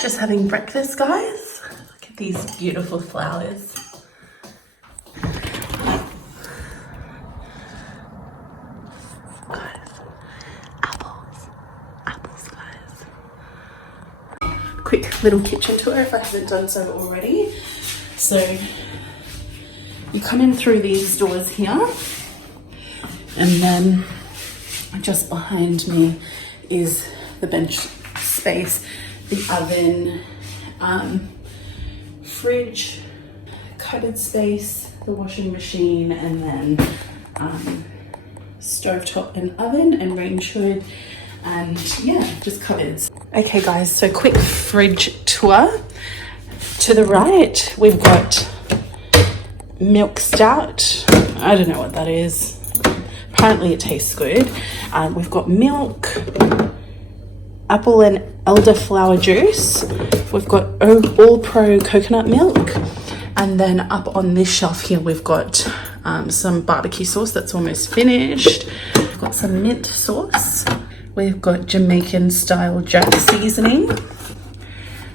Just having breakfast, guys. Look at these beautiful flowers. Guys, apples, guys. Quick little kitchen tour if I haven't done so already. So you come in through these doors here, and then just behind me is the bench space, the oven, fridge, cupboard space, the washing machine, and then stovetop and oven and range hood, and yeah, just cupboards. Okay guys, so quick fridge tour. To the right we've got milk stout. I don't know what that is. Apparently it tastes good. We've got milk, apple and elderflower juice. We've got All Pro coconut milk. And then up on this shelf here, we've got some barbecue sauce that's almost finished. We've got some mint sauce. We've got Jamaican style jerk seasoning.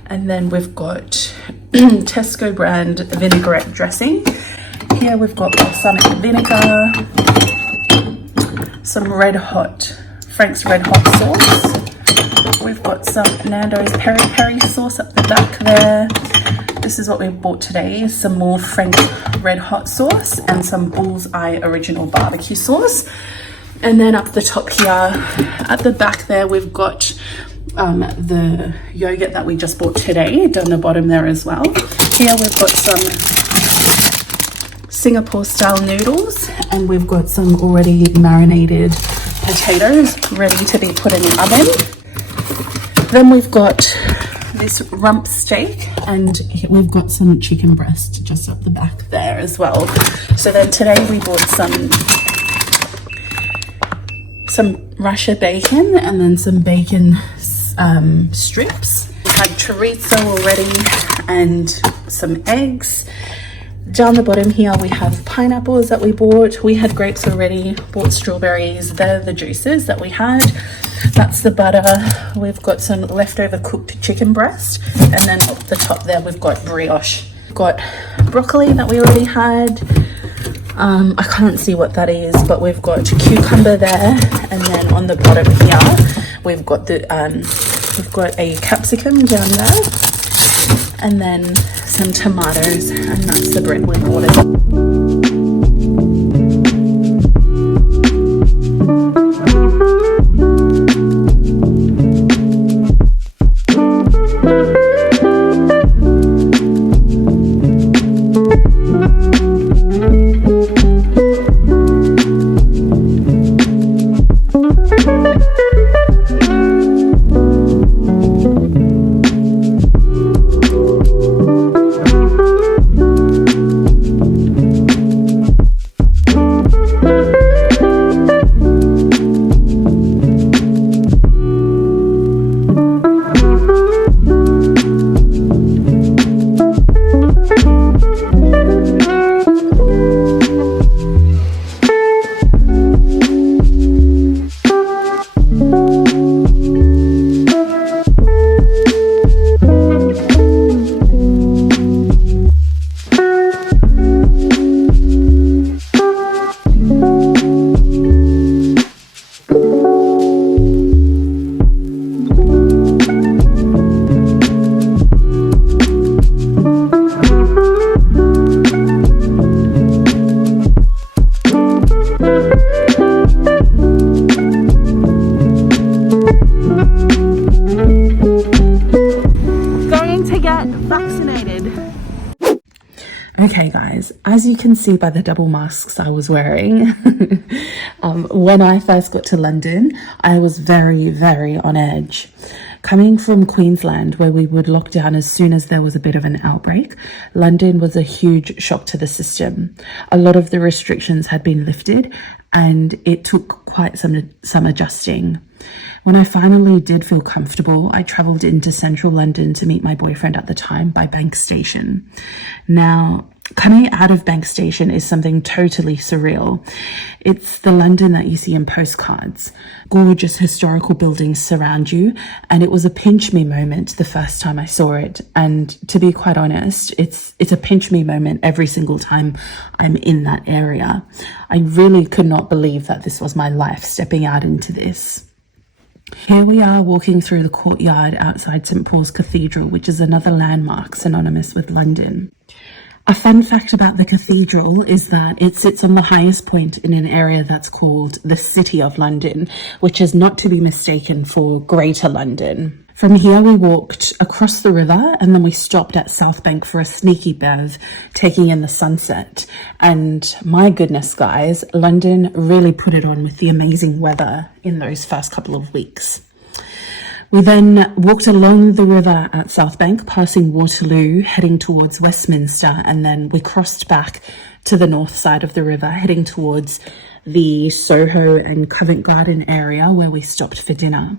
And then we've got Tesco brand vinaigrette dressing. Here we've got balsamic vinegar, some Frank's Red Hot sauce. We've got some Nando's peri peri sauce at the back there. This is what we bought today, some more Frank's Red Hot sauce and some Bullseye original barbecue sauce. And then up the top here, at the back there, we've got the yogurt that we just bought today, down the bottom there as well. Here we've got some Singapore style noodles, and we've got some already marinated potatoes ready to be put in the oven. Then we've got this rump steak, and we've got some chicken breast just up the back there as well. So then today we bought some Russia bacon and then some bacon strips. We had chorizo already and some eggs. Down the bottom here we have pineapples that we bought. We had grapes already, bought strawberries. They're the juices that we had. That's the butter. We've got some leftover cooked chicken breast, and then up the top there we've got brioche. We've got broccoli that we already had. I can't see what that is, but we've got cucumber there, and then on the bottom here we've got a capsicum down there, and then some tomatoes, and that's the bread we bought. Okay guys, as you can see by the double masks I was wearing, when I first got to London, I was very, very on edge. Coming from Queensland, where we would lock down as soon as there was a bit of an outbreak, London was a huge shock to the system. A lot of the restrictions had been lifted and it took quite some adjusting. When I finally did feel comfortable, I travelled into central London to meet my boyfriend at the time by Bank Station. Now, Coming out of Bank Station is something totally surreal. It's the London that you see in postcards. Gorgeous historical buildings surround you, and it was a pinch me moment the first time I saw it. And to be quite honest, it's a pinch me moment every single time I'm in that area. I really could not believe that this was my life stepping out into this. Here we are walking through the courtyard outside St Paul's Cathedral, which is another landmark synonymous with London. A fun fact about the cathedral is that it sits on the highest point in an area that's called the City of London, which is not to be mistaken for Greater London. From here we walked across the river and then we stopped at South Bank for a sneaky bev, taking in the sunset. And my goodness guys, London really put it on with the amazing weather in those first couple of weeks. We then walked along the river at South Bank, passing Waterloo, heading towards Westminster, and then we crossed back to the north side of the river, heading towards the Soho and Covent Garden area where we stopped for dinner.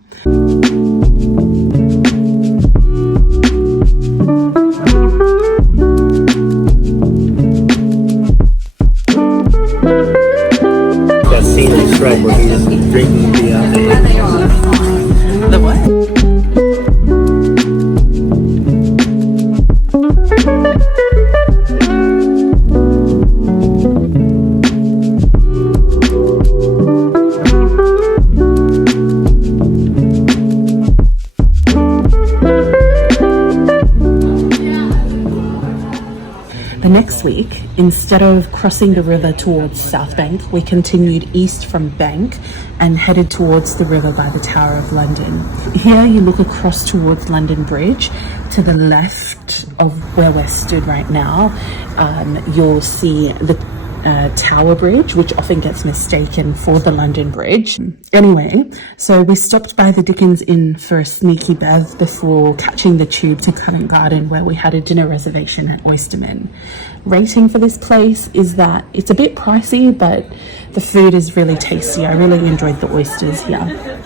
That scene in Shrek where he's drinking The what? Next week, instead of crossing the river towards South Bank, we continued east from Bank and headed towards the river by the Tower of London. Here you look across towards London Bridge. To the left of where we're stood right now, you'll see the Tower Bridge, which often gets mistaken for the London Bridge. Anyway, so we stopped by the Dickens Inn for a sneaky bev before catching the tube to Covent Garden, where we had a dinner reservation at Oysterman. Rating for this place is that it's a bit pricey, but the food is really tasty. I really enjoyed the oysters here.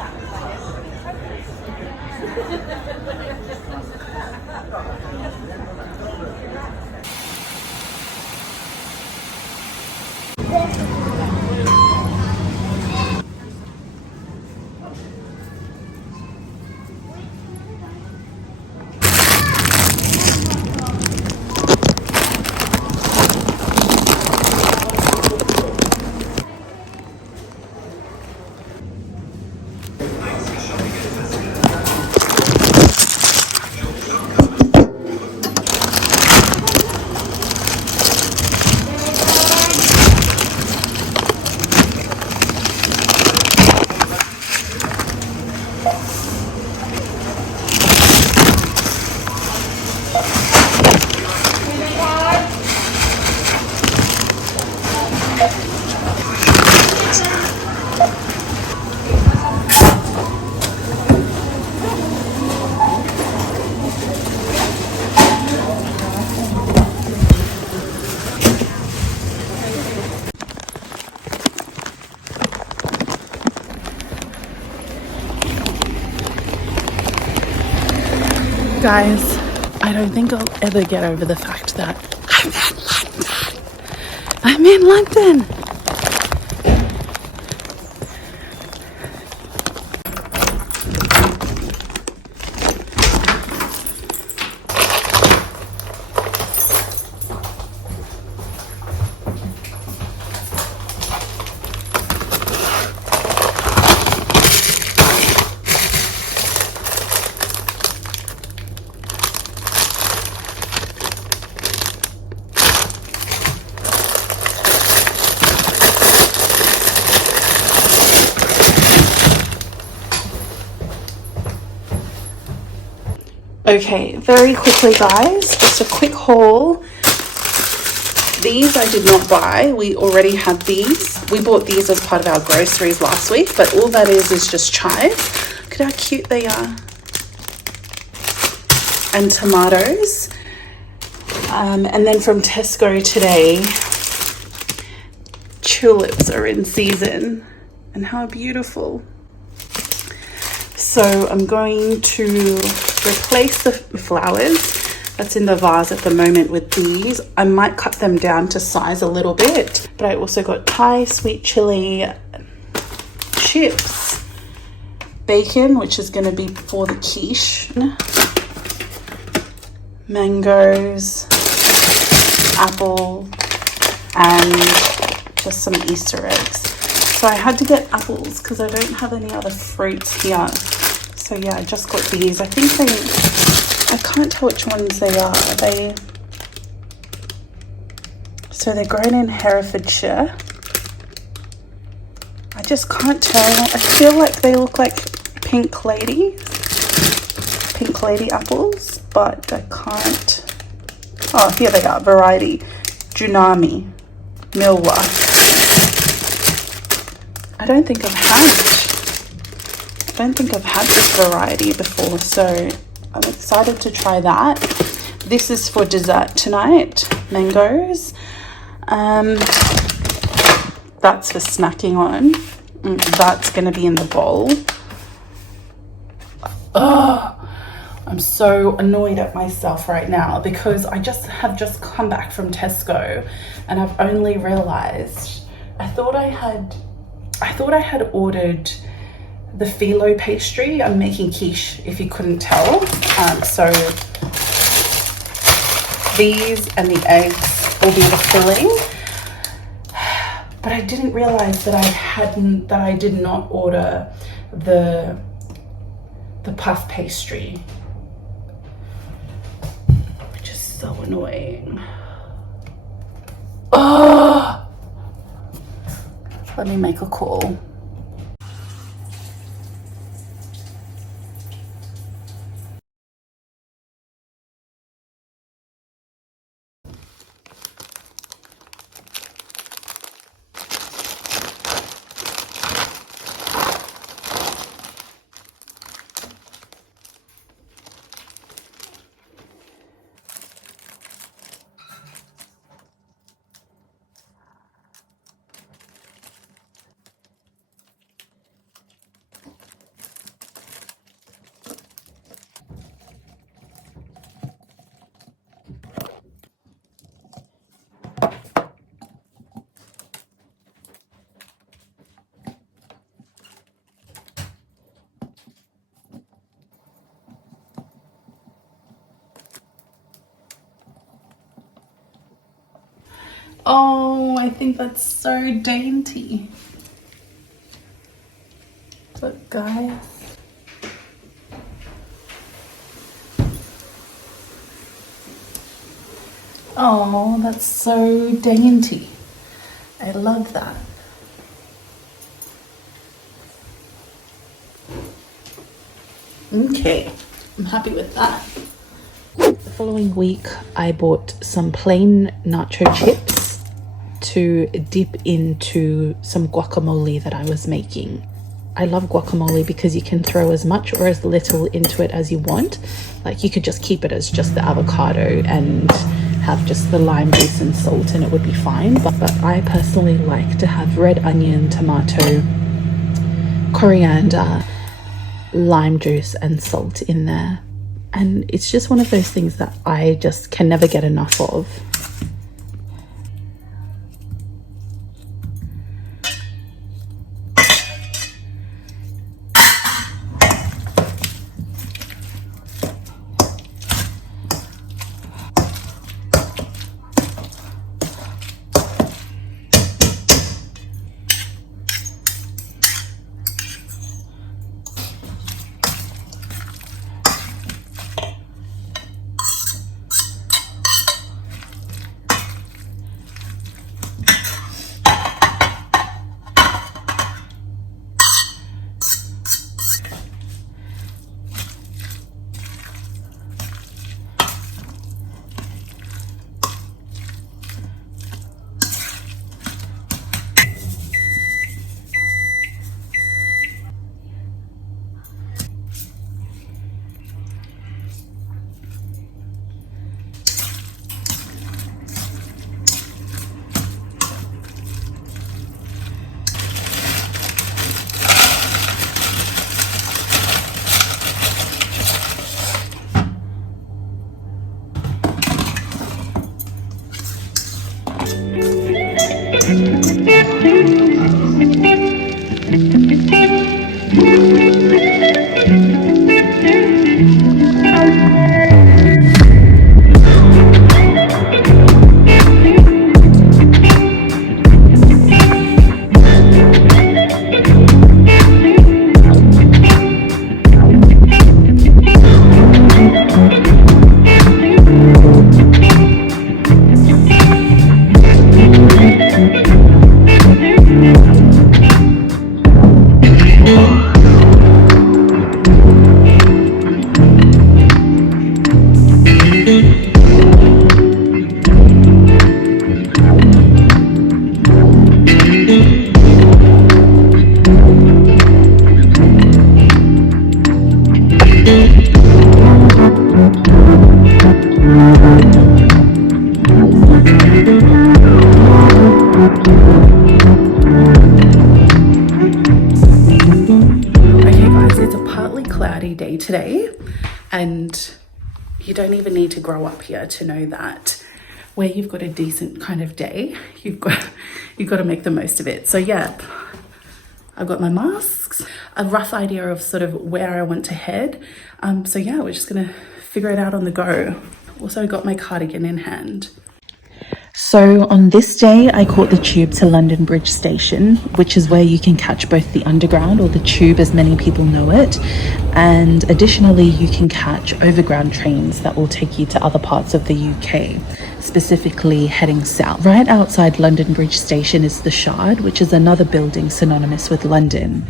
Guys, I don't think I'll ever get over the fact that I'm in London. Okay, very quickly guys, just a quick haul. These I did not buy, we already had these. We bought these as part of our groceries last week, but all that is just chives. Look at how cute they are. And tomatoes. And then from Tesco today, tulips are in season. And how beautiful. So I'm going to replace the flowers that's in the vase at the moment with these. I might cut them down to size a little bit. But I also got Thai sweet chili chips, bacon, which is going to be for the quiche, mangoes, apple, and just some Easter eggs. So I had to get apples because I don't have any other fruits here. So yeah, I just got these. I think I can't tell which ones they are. So they're grown in Herefordshire. I just can't tell. I feel like they look like pink lady apples, but I can't. Oh, here they are. Variety Junami Milwa. I don't think I've had this variety before, so I'm excited to try that. This is for dessert tonight, mangoes. That's for snacking on. That's going to be in the bowl. Oh, I'm so annoyed at myself right now because I have just come back from Tesco and I've only realized I thought I had ordered the phyllo pastry. I'm making quiche, if you couldn't tell. So these and the eggs will be the filling. But I didn't realize that I did not order the puff pastry, which is so annoying. Oh! Let me make a call. Oh, I think that's so dainty. Look, guys. Oh, that's so dainty. I love that. Okay, I'm happy with that. The following week, I bought some plain nacho chips to dip into some guacamole that I was making. I love guacamole because you can throw as much or as little into it as you want. Like you could just keep it as just the avocado and have just the lime juice and salt and it would be fine. But I personally like to have red onion, tomato, coriander, lime juice and salt in there. And it's just one of those things that I just can never get enough of. don't even need to grow up here to know that where you've got a decent kind of day, you've got to make the most of it. So yeah, I've got my masks, a rough idea of sort of where I want to head. So yeah, we're just gonna figure it out on the go. Also got my cardigan in hand. So on this day, I caught the tube to London Bridge Station, which is where you can catch both the underground, or the tube as many people know it, and additionally you can catch overground trains that will take you to other parts of the UK, specifically heading south. Right outside London Bridge Station is the Shard, which is another building synonymous with London.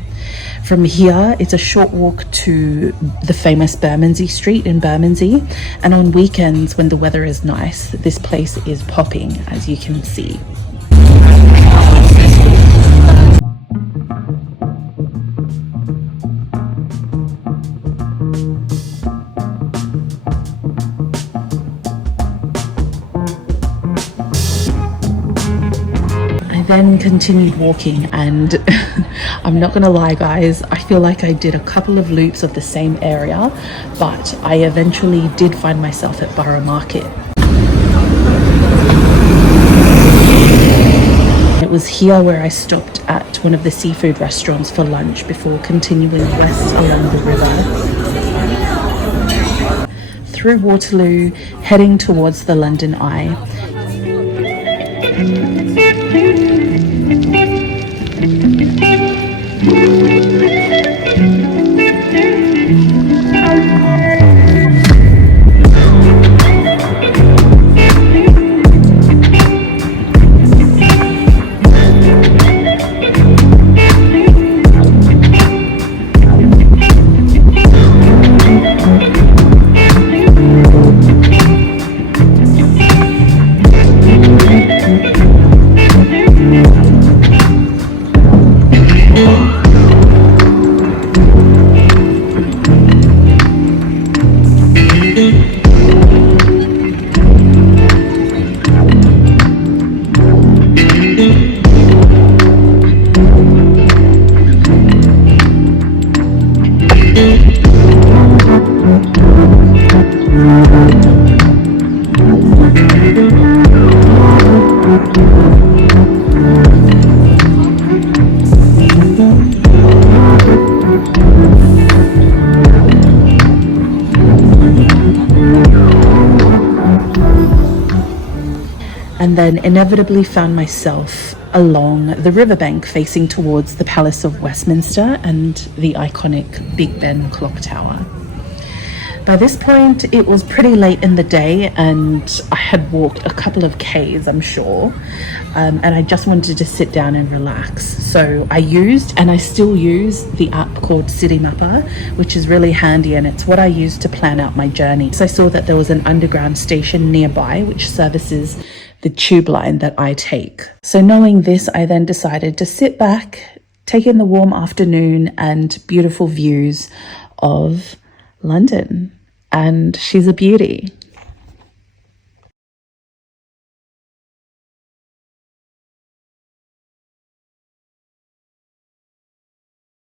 From here, it's a short walk to the famous Bermondsey Street in Bermondsey, and on weekends when the weather is nice, this place is popping, as you can see. Then continued walking, and I'm not gonna lie guys, I feel like I did a couple of loops of the same area, but I eventually did find myself at Borough Market. It was here where I stopped at one of the seafood restaurants for lunch before continuing west along the river through Waterloo, heading towards the London Eye. And then inevitably found myself along the riverbank facing towards the Palace of Westminster and the iconic Big Ben clock tower. By this point, it was pretty late in the day and I had walked a couple of Ks, I'm sure, and I just wanted to sit down and relax. So I used, and I still use, the app called Citymapper, which is really handy, and it's what I use to plan out my journey. So I saw that there was an underground station nearby which services the tube line that I take. So knowing this, I then decided to sit back, take in the warm afternoon and beautiful views of London. And she's a beauty.